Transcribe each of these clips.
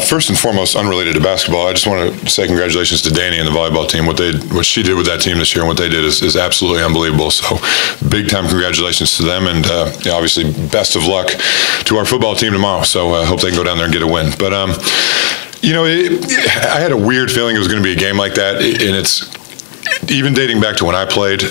first and foremost, unrelated to basketball, I just want to say congratulations to Danny and the volleyball team. What she did with that team this year and what they did is absolutely unbelievable. So, big time congratulations to them, and obviously best of luck to our football team tomorrow. So, I hope they can go down there and get a win. But I had a weird feeling it was going to be a game like that, and it's. Even dating back to when I played,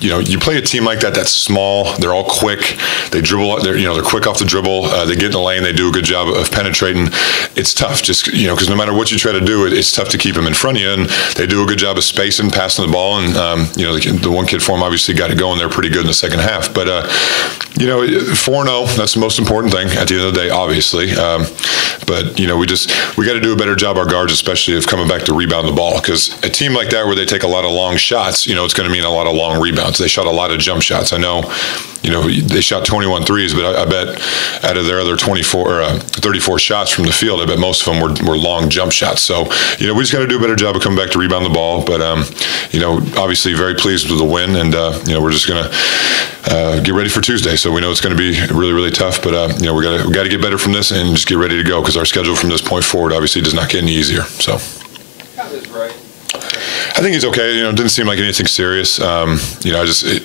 you play a team like that that's small. They're all quick. They dribble. They're quick off the dribble. They get in the lane. They do a good job of penetrating. It's tough, just because no matter what you try to do, it's tough to keep them in front of you. And they do a good job of spacing, passing the ball. And the one kid for them obviously got it going there pretty good in the second half. But 4-0, that's the most important thing at the end of the day, obviously. But we got to do a better job, our guards especially, of coming back to rebound the ball, because a team like that where they take a lot of long shots, it's going to mean a lot of long rebounds. They shot a lot of jump shots. I know, they shot 21 threes, but I bet out of their other 34 shots from the field, I bet most of them were long jump shots. So, we just got to do a better job of coming back to rebound the ball. But, obviously very pleased with the win, and, we're just going to get ready for Tuesday. So we know it's going to be really, really tough, but, we got to get better from this and just get ready to go, because our schedule from this point forward obviously does not get any easier. So. How is Ray? I think he's okay. It didn't seem like anything serious. I obviously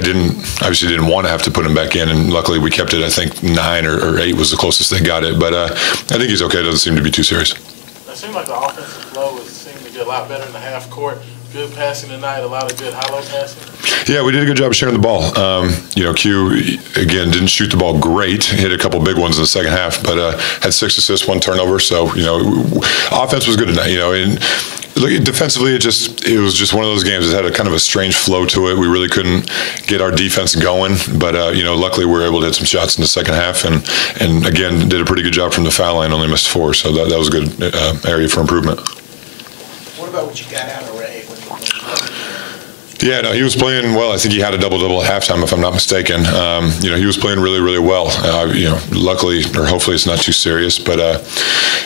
didn't want to have to put him back in, and luckily we kept it. I think 9 or 8 was the closest they got it. But I think he's okay. It doesn't seem to be too serious. It seemed like the offensive flow seemed to get a lot better in the half court. Good passing tonight, a lot of good high-low passing. Yeah, we did a good job of sharing the ball. Q, again, didn't shoot the ball great. Hit a couple big ones in the second half, but had 6 assists, 1 turnover. So, offense was good tonight, and look, defensively, it was just one of those games. It had a kind of a strange flow to it. We really couldn't get our defense going, but luckily we were able to hit some shots in the second half, and again did a pretty good job from the foul line. Only missed 4, so that was a good area for improvement. What about what you got out of Ray? Yeah, no, he was playing well. I think he had a double-double at halftime, if I'm not mistaken. He was playing really, really well. Luckily, or hopefully, it's not too serious. But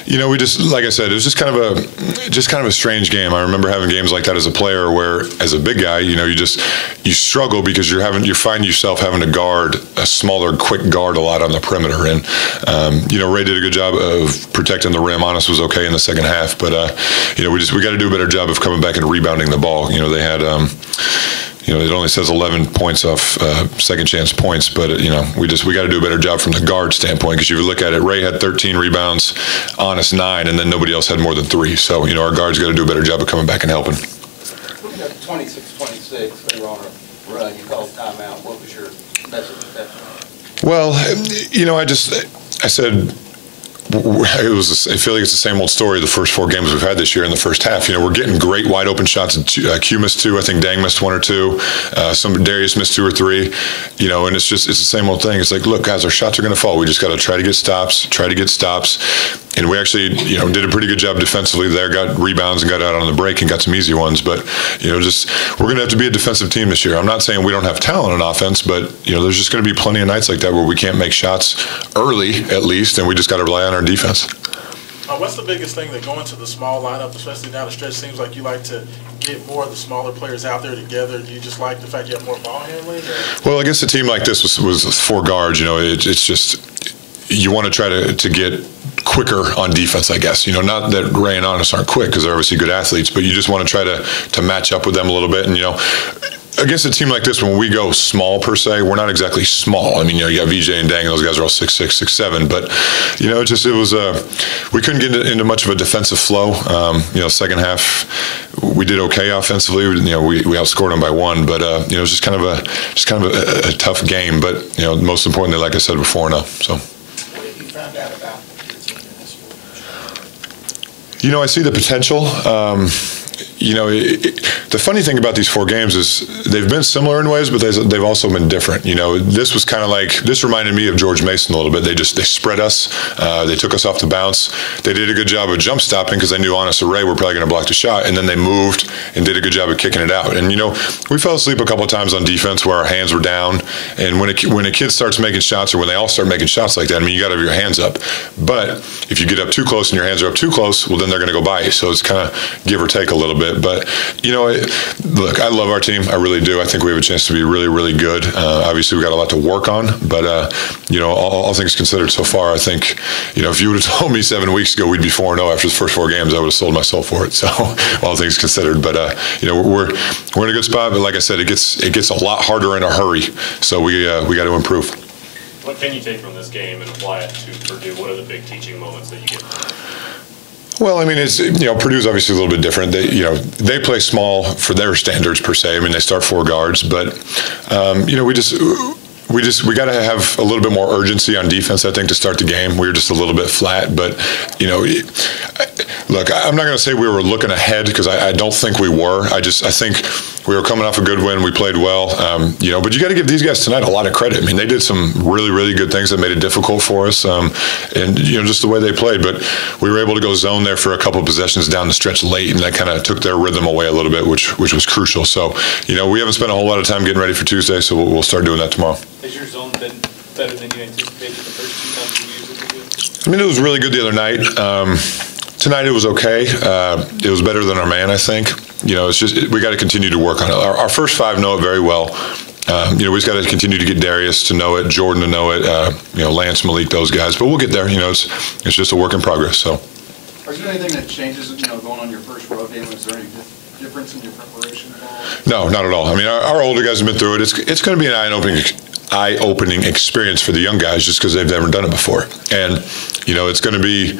we just, like I said, it was just kind of a strange game. I remember having games like that as a player, where as a big guy, you struggle because you find yourself having to guard a smaller, quick guard a lot on the perimeter. And Ray did a good job of protecting the rim. Honest was okay in the second half, but we got to do a better job of coming back and rebounding the ball. They had. It only says 11 points off second chance points, but we got to do a better job from the guard standpoint, because if you look at it, Ray had 13 rebounds, Honest 9, and then nobody else had more than 3. So our guards got to do a better job of coming back and helping. 26-26, they were on a run. You called timeout. What was your message at that point? Well, I said. I feel like it's the same old story the first 4 games we've had this year in the first half. We're getting great wide open shots. Q missed 2. I think Dang missed 1 or 2. Darius missed 2 or 3. And it's the same old thing. It's like, look, guys, our shots are going to fall. We just got to try to get stops. And we actually, did a pretty good job defensively there. Got rebounds and got out on the break and got some easy ones. But we're going to have to be a defensive team this year. I'm not saying we don't have talent on offense, but there's just going to be plenty of nights like that where we can't make shots early, at least, and we just got to rely on our defense. What's the biggest thing that going to the small lineup, especially down the stretch, seems like you like to get more of the smaller players out there together? Do you just like the fact you have more ball handling? Well, against a team like this was 4 guards. It's just you want to try to get quicker on defense, I guess. Not that Ray and Honest aren't quick, because they're obviously good athletes, but you just want to try to match up with them a little bit. And against a team like this, when we go small per se, we're not exactly small. I mean, you got VJ and Dang, those guys are all 6'6", 6'7", but we couldn't get into much of a defensive flow. Second half we did okay offensively. We outscored them by 1, but it was just kind of a tough game. But most importantly, like I said before, no. So. What have you found out about the team in this I see the potential. The funny thing about these 4 games is they've been similar in ways, but they've also been different. This was kind of like, this reminded me of George Mason a little bit. They spread us. They took us off the bounce. They did a good job of jump stopping, because they knew Honest or Ray were probably going to block the shot, and then they moved and did a good job of kicking it out. And we fell asleep a couple of times on defense where our hands were down. And when a kid starts making shots, or when they all start making shots like that, you got to have your hands up. But if you get up too close and your hands are up too close, well, then they're going to go by you. So it's kind of give or take a little little bit. But, look, I love our team. I really do. I think we have a chance to be really, really good. Obviously, we got a lot to work on. But, all things considered so far, I think, if you would have told me 7 weeks ago we'd be 4-0 after the first 4 games, I would have sold my soul for it. So, all things considered. But, we're in a good spot. But like I said, it gets a lot harder in a hurry. So we got to improve. What can you take from this game and apply it to Purdue? What are the big teaching moments that you get from it? Well, I mean, it's Purdue's obviously a little bit different. They play small for their standards per se. I mean, they start 4 guards, but we got to have a little bit more urgency on defense, I think, to start the game. We were just a little bit flat, but look, I'm not going to say we were looking ahead because I don't think we were. I think we were coming off a good win. We played well, but you got to give these guys tonight a lot of credit. I mean, they did some really, really good things that made it difficult for us, and just the way they played. But we were able to go zone there for a couple of possessions down the stretch late, and that kind of took their rhythm away a little bit, which was crucial. So, we haven't spent a whole lot of time getting ready for Tuesday, so we'll start doing that tomorrow. Has your zone been better than you anticipated the first 2 times you used it? I mean, it was really good the other night. Tonight it was okay. It was better than our man, I think. It's just we got to continue to work on it. Our first 5 know it very well. We just got to continue to get Darius to know it, Jordan to know it, Lance, Malik, those guys. But we'll get there. It's just a work in progress. So. Is there anything that changes, going on your first road game? Is there any difference in your preparation at all? No, not at all. I mean, our older guys have been through it. It's going to be an eye-opening experience for the young guys just because they've never done it before. And, it's going to be,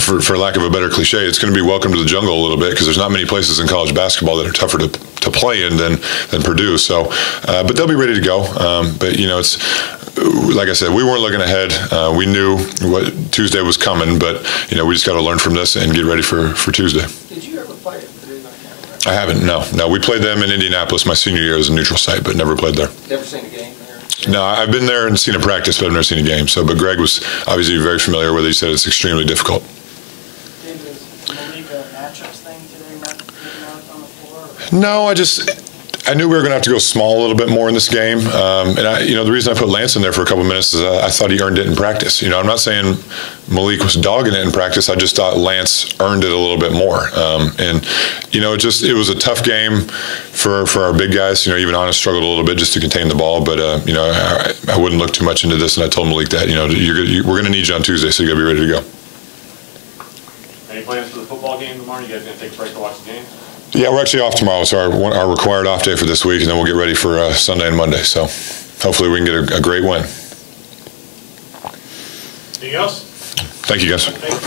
for lack of a better cliche, it's going to be welcome to the jungle a little bit because there's not many places in college basketball that are tougher to play in than Purdue. So, but they'll be ready to go. But, it's like I said, we weren't looking ahead. We knew what Tuesday was coming, but, we just got to learn from this and get ready for Tuesday. Did you ever play at Purdue? I haven't, no. We played them in Indianapolis my senior year as a neutral site, but never played there. Never seen a game there? No, I've been there and seen a practice, but I've never seen a game. So, but Greg was obviously very familiar with it. He said it's extremely difficult. Did Malik a matchups thing today, not taking out on the floor? No, I knew we were going to have to go small a little bit more in this game. And the reason I put Lance in there for a couple of minutes is I thought he earned it in practice. I'm not saying Malik was dogging it in practice. I just thought Lance earned it a little bit more. It was a tough game for our big guys. Even Honest struggled a little bit just to contain the ball. But, I wouldn't look too much into this. And I told Malik that, we're going to need you on Tuesday, so you got to be ready to go. Any plans for the football game tomorrow? You guys going to take a break to watch the game? Yeah, we're actually off tomorrow. It's our required off day for this week, and then we'll get ready for Sunday and Monday. So hopefully we can get a great win. Anything else? Thank you, guys. Thank you.